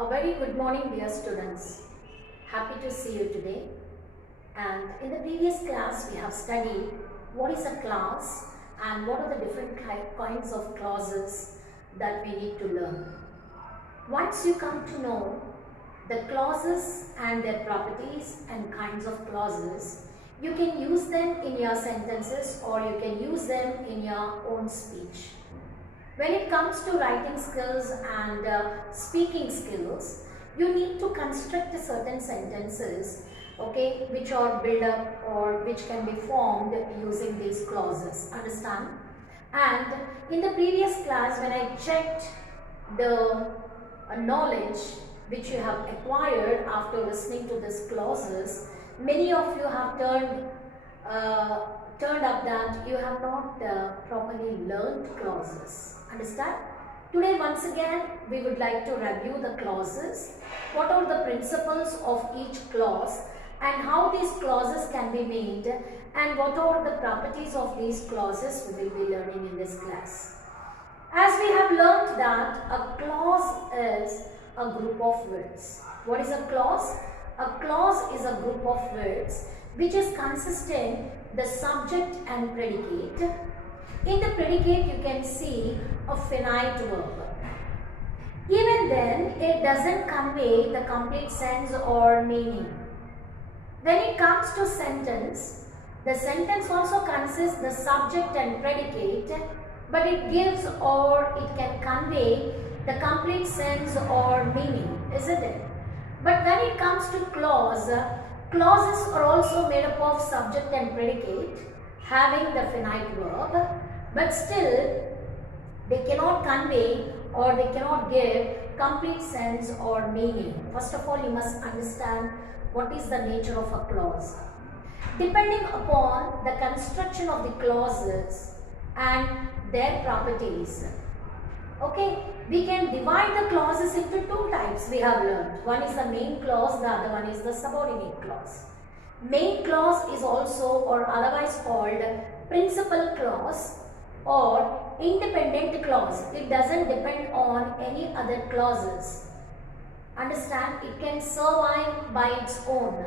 A very good morning, dear students. Happy to see you today. And in the previous class we have studied what is a clause and what are the different kinds of clauses that we need to learn. Once you come to know the clauses and their properties and kinds of clauses, you can use them in your sentences or you can use them in your own speech. When it comes to writing skills and speaking skills, you need to construct certain sentences, okay, which are built up or which can be formed using these clauses. Understand? And in the previous class, when I checked the knowledge which you have acquired after listening to these clauses, many of you have turned up that you have not properly learned clauses. Understand? Today once again we would like to review the clauses, what are the principles of each clause and how these clauses can be made and what are the properties of these clauses we will be learning in this class. As we have learned that a clause is a group of words. What is a clause? A clause is a group of words which is consisting the subject and predicate. In the predicate you can see a finite verb. Even then it doesn't convey the complete sense or meaning. When it comes to sentence, the sentence also consists the subject and predicate, but it gives or it can convey the complete sense or meaning, isn't it? But when it comes to clause, clauses are also made up of subject and predicate having the finite verb, but still they cannot convey or they cannot give complete sense or meaning. First of all, you must understand what is the nature of a clause. Depending upon the construction of the clauses and their properties, okay, we can divide the clauses into two types we have learned. One is the main clause, the other one is the subordinate clause. Main clause is also or otherwise called principal clause or independent clause. It doesn't depend on any other clauses. Understand? It can survive by its own.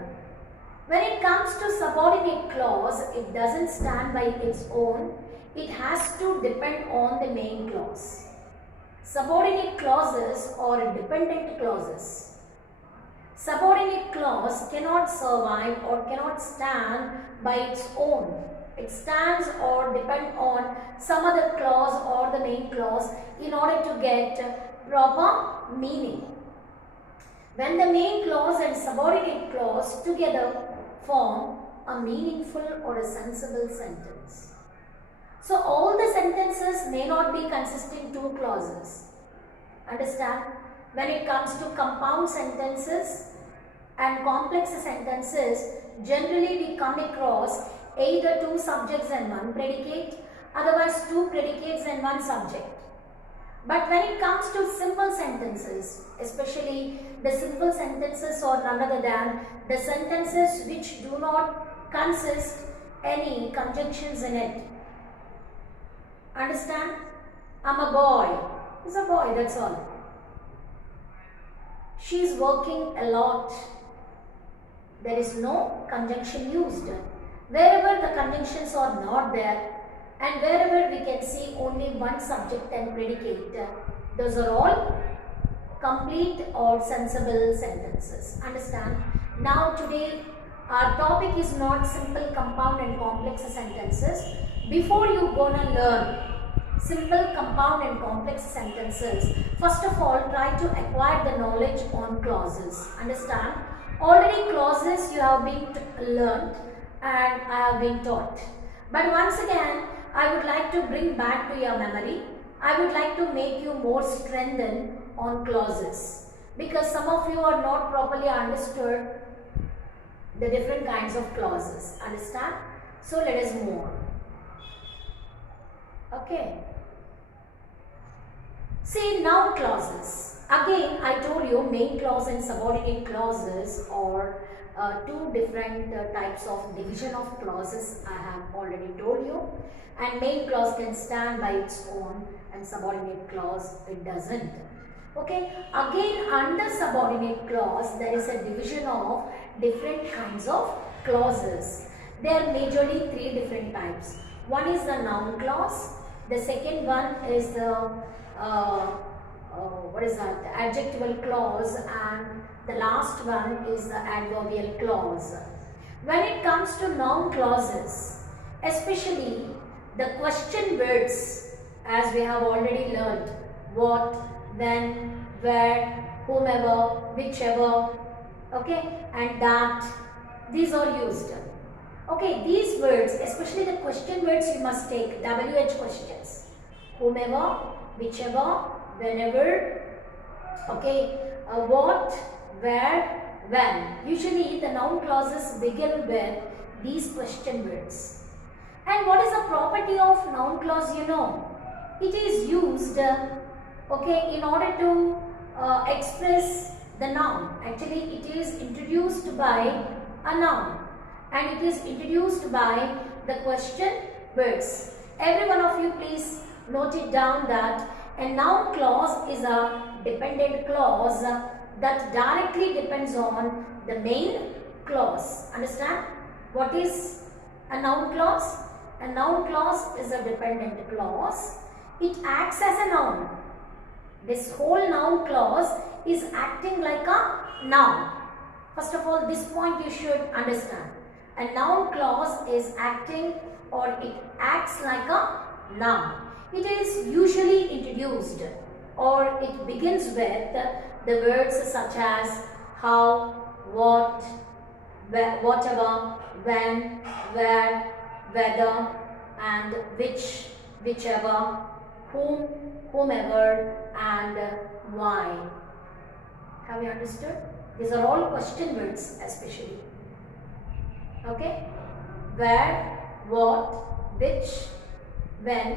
When it comes to subordinate clause, it doesn't stand by its own. It has to depend on the main clause. Subordinate clauses or dependent clauses. Subordinate clause cannot survive or cannot stand by its own. It stands or depends on some other clause or the main clause in order to get proper meaning. When the main clause and subordinate clause together form a meaningful or a sensible sentence. So all the sentences may not be consisting two clauses. Understand? When it comes to compound sentences and complex sentences, generally we come across either two subjects and one predicate, otherwise two predicates and one subject. But when it comes to simple sentences, especially the simple sentences are none other than the sentences which do not consist any conjunctions in it. Understand? I'm a boy. He's a boy, that's all. She is working a lot. There is no conjunction used. Wherever the conjunctions are not there and wherever we can see only one subject and predicate, those are all complete or sensible sentences. Understand? Now today our topic is not simple, compound and complex sentences. Before you gonna learn simple, compound and complex sentences, first of all try to acquire the knowledge on clauses. Understand? Already clauses you have been learned and I have been taught. But once again, I would like to bring back to your memory. I would like to make you more strengthened on clauses because some of you are not properly understood the different kinds of clauses. Understand? So let us move on. Okay. See, noun clauses. Again, I told you main clause and subordinate clauses are two different types of division of clauses. I have already told you, and main clause can stand by its own and subordinate clause it doesn't. Okay, again under subordinate clause there is a division of different kinds of clauses. There are majorly three different types. One is the noun clause, the second one is the what is that, the adjectival clause, and the last one is the adverbial clause. When it comes to noun clauses, especially the question words, as we have already learned, what, when, where, whomever, whichever, okay, and that, these are used. Okay, these words, especially the question words, you must take WH questions. Whomever, whichever, whenever, okay, what, where, when. Usually the noun clauses begin with these question words. And what is the property of noun clause, you know? It is used, okay, in order to express the noun. Actually, it is introduced by a noun and it is introduced by the question words. Every one of you please note it down that a noun clause is a dependent clause that directly depends on the main clause. Understand? What is a noun clause? A noun clause is a dependent clause. It acts as a noun. This whole noun clause is acting like a noun. First of all, this point you should understand. A noun clause is acting, or it acts like a noun. It is usually introduced, or it begins with the words such as how, what, whatever, when, where, whether, and which, whichever, whom, whomever, and why. Have you understood? These are all question words especially. Okay? Where, what, which, when,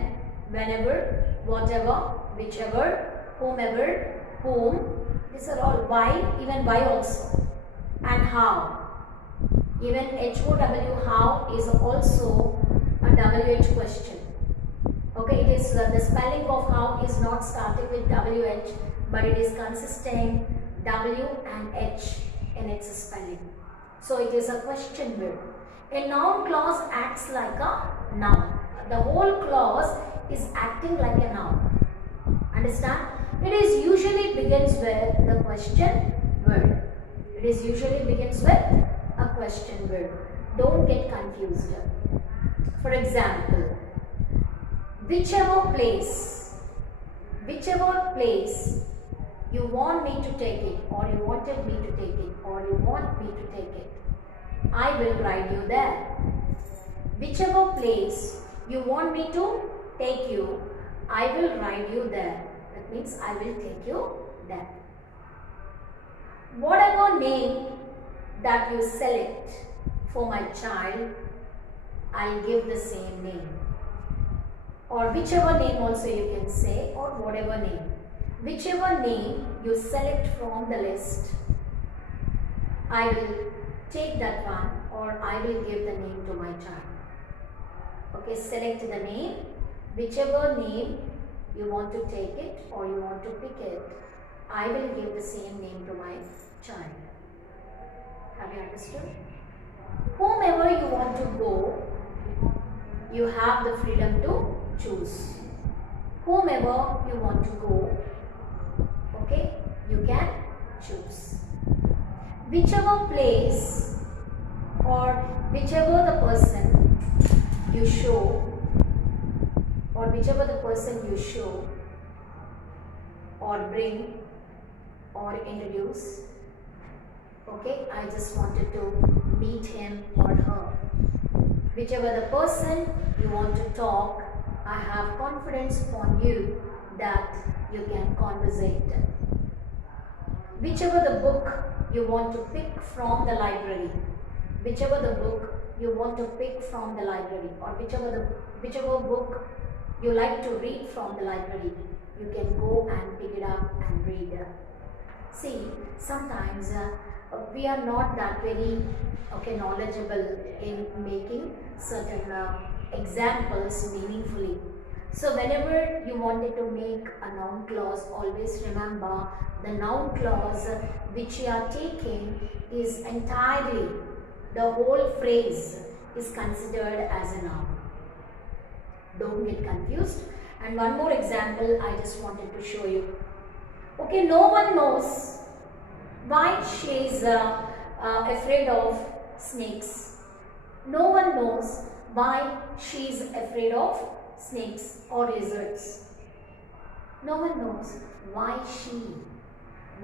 whenever, whatever, whichever, whomever, whom. These are all. Why, even why also. And how. Even HOW, how, is also a WH question. Okay, it is the spelling of how is not starting with WH, but it is consisting W and H in its spelling. So it is a question word. A noun clause acts like a noun. The whole clause is acting like a noun. Understand? It is usually begins with the question word. It is usually begins with a question word. Don't get confused. For example, whichever place you want me to take it, or you wanted me to take it, or you want me to take it, I will ride you there. Whichever place you want me to take you, I will ride you there. That means I will take you there. Whatever name that you select for my child, I'll give the same name. Or whichever name also you can say, or whatever name. Whichever name you select from the list, I will take that one, or I will give the name to my child. Okay, select the name. Whichever name you want to take it or you want to pick it, I will give the same name to my child. Have you understood? Whomever you want to go, you have the freedom to choose. Whomever you want to go, okay, you can choose. Whichever place or whichever the person you show, or whichever the person you show or bring or introduce, okay, I just wanted to meet him or her. Whichever the person you want to talk, I have confidence upon you that you can conversate. Whichever the book you want to pick from the library, whichever the book you want to pick from the library, or whichever book you like to read from the library, you can go and pick it up and read. See, sometimes we are not that very knowledgeable in making certain examples meaningfully. So whenever you wanted to make a noun clause, always remember the noun clause which you are taking is entirely, the whole phrase is considered as a noun. Don't get confused. And one more example I just wanted to show you. Okay, no one knows why she is afraid of snakes. No one knows why she is afraid of snakes or lizards. No one knows why she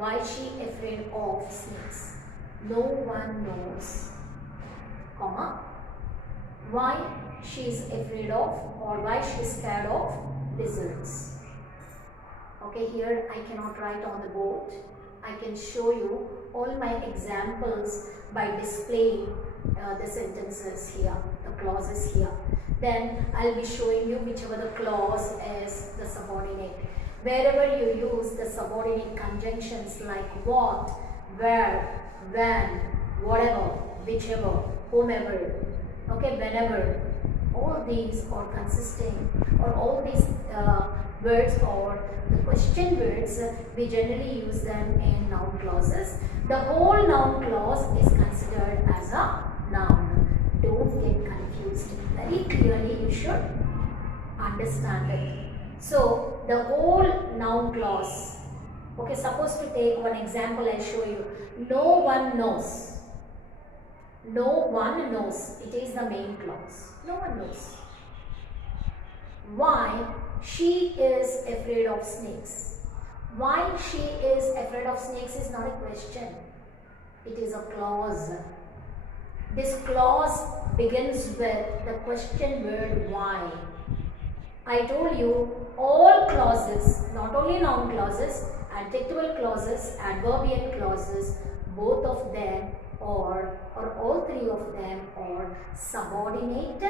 afraid of snakes. No one knows, comma, why she is afraid of or why she is scared of lizards. Okay, here I cannot write on the board. I can show you all my examples by displaying the sentences here, the clauses here. Then I'll be showing you whichever the clause is the subordinate. Wherever you use the subordinate conjunctions like what, where, when, whatever, whichever, whomever, okay, whenever, all these are consisting, or all these words or the question words, we generally use them in noun clauses. The whole noun clause is considered as a noun. Don't get confused. Very clearly you should understand it. So the whole noun clause, okay, suppose to take one example, I'll show you. No one knows. No one knows. It is the main clause. No one knows why she is afraid of snakes. Why she is afraid of snakes is not a question. It is a clause. This clause begins with the question word why. I told you all clauses, not only noun clauses, adjectival clauses, adverbial clauses, both of them or all three of them are subordinate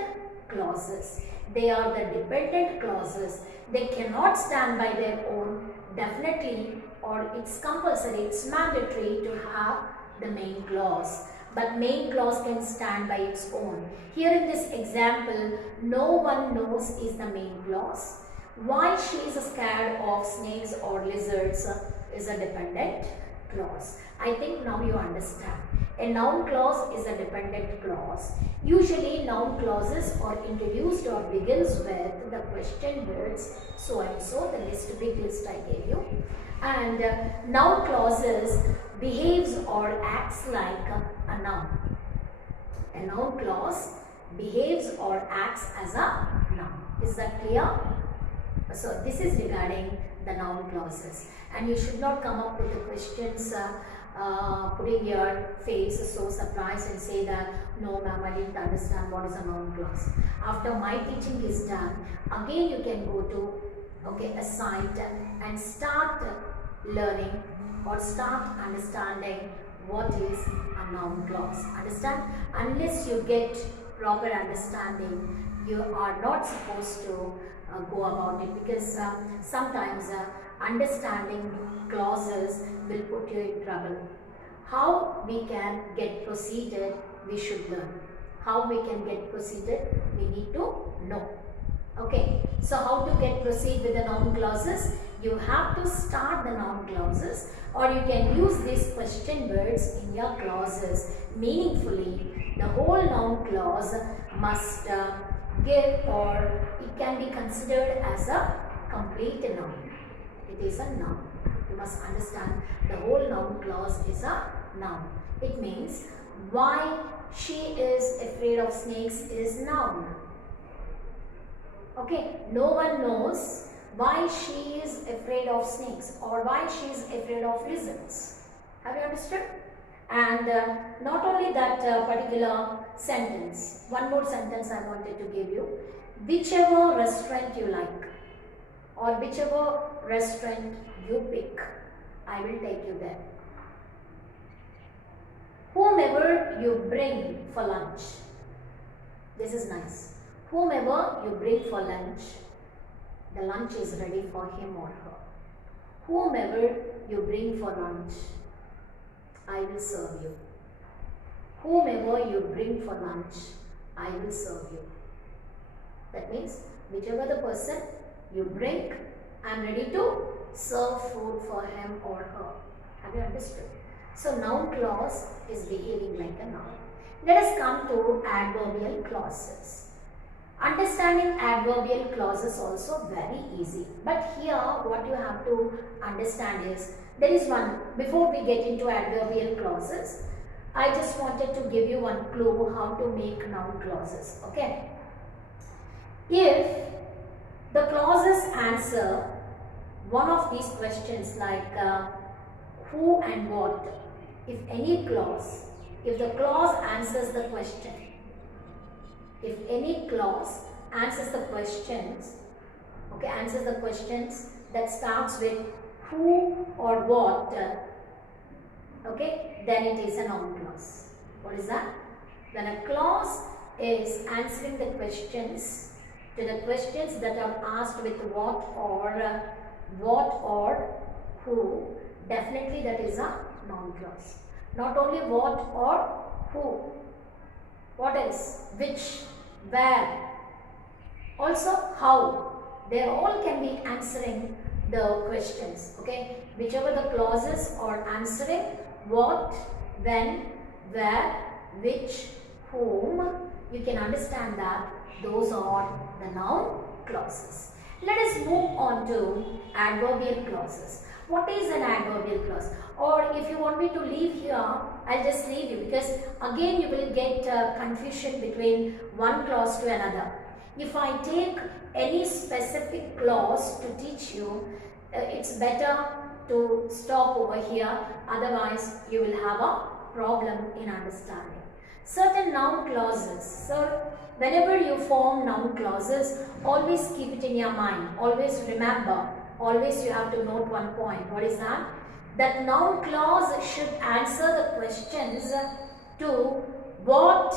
clauses. They are the dependent clauses. They cannot stand by their own, definitely, or it's compulsory, it's mandatory to have the main clause. But main clause can stand by its own. Here in this example, no one knows is the main clause. Why she is scared of snakes or lizards is a dependent clause. I think now you understand. A noun clause is a dependent clause. Usually noun clauses are introduced or begins with the question words so and so, the list, big list I gave you. And noun clauses behaves or acts like a noun. A noun clause behaves or acts as a noun. Is that clear? So this is regarding the noun clauses, and you should not come up with the questions putting your face so surprised and say that no ma'am, I didn't understand what is a noun clause. After my teaching is done, again you can go to a site and start learning or start understanding what is a noun clause. Understand? Unless you get proper understanding, you are not supposed to go about it, because sometimes understanding clauses will put you in trouble. How we can get proceeded, we should learn. How we can get proceeded, we need to know. Okay, so how to get proceed with the noun clauses? You have to start the noun clauses, or you can use these question words in your clauses meaningfully. The whole noun clause must give, or it can be considered as a complete noun. It is a noun. You must understand the whole noun clause is a noun. It means why she is afraid of snakes is noun. Okay, no one knows why she is afraid of snakes or why she is afraid of lizards. Have you understood? And not only that particular sentence, one more sentence I wanted to give you. Whichever restaurant you like or whichever restaurant you pick, I will take you there. Whomever you bring for lunch, this is nice. Whomever you bring for lunch, the lunch is ready for him or her. Whomever you bring for lunch, I will serve you. Whomever you bring for lunch, I will serve you. That means whichever the person you bring, I am ready to serve food for him or her. Have you understood? So noun clause is behaving like a noun. Let us come to adverbial clauses. Understanding adverbial clauses also very easy. But here what you have to understand is, there is one, before we get into adverbial clauses, I just wanted to give you one clue how to make noun clauses. Okay. If the clauses answer one of these questions like who and what, if any clause, if the clause answers the question, if any clause answers the questions, okay, answers the questions that starts with who or what, okay, then it is a noun clause. What is that? When a clause is answering the questions, to the questions that are asked with what or who, definitely that is a noun clause. Not only what or who, what else? Which, where, also how. They all can be answering the questions. Okay, whichever the clauses are answering what, when, where, which, whom, you can understand that those are the noun clauses. Let us move on to adverbial clauses. What is an adverbial clause? Or if you want me to leave here, I'll just leave you, because again you will get confusion between one clause to another. If I take any specific clause to teach you, it's better to stop over here, otherwise you will have a problem in understanding. Certain noun clauses. So whenever you form noun clauses, always keep it in your mind. Always remember, always you have to note one point. What is that? That noun clause should answer the questions to what,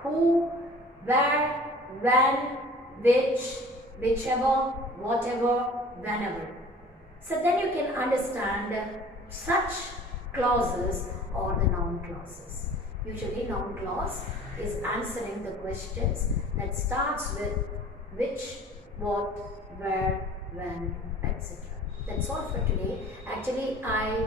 who, where, when, which, whichever, whatever, whenever. So then you can understand such clauses or the noun clauses. Usually noun clause is answering the questions that starts with which, what, where, when, etc. That's all for today. Actually, I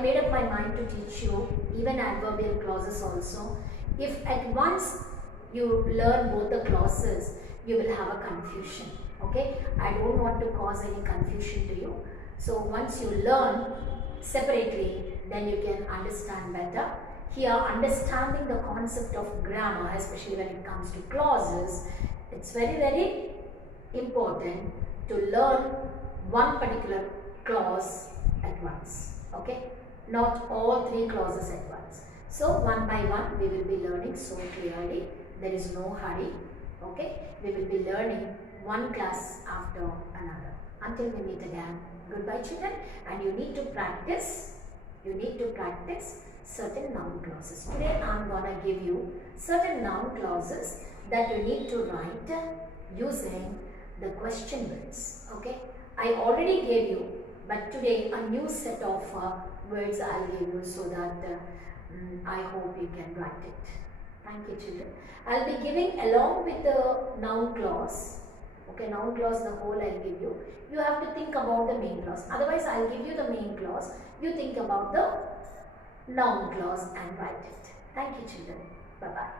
made up my mind to teach you even adverbial clauses also. If at once you learn both the clauses, you will have a confusion. Okay, I don't want to cause any confusion to you. So once you learn separately, then you can understand better. Here, understanding the concept of grammar, especially when it comes to clauses, it's very, very important to learn one particular clause at once. Okay, not all three clauses at once. So one by one we will be learning so clearly. There is no hurry. Okay, we will be learning one class after another. Until we meet again, goodbye children, and you need to practice certain noun clauses. Today I am gonna give you certain noun clauses that you need to write using the question words. Okay, I already gave you, but today a new set of words I'll give you, so that I hope you can write it. Thank you children. I'll be giving along with the noun clause. Okay, noun clause, the whole I'll give you. You have to think about the main clause. Otherwise, I'll give you the main clause. You think about the noun clause and write it. Thank you children. Bye-bye.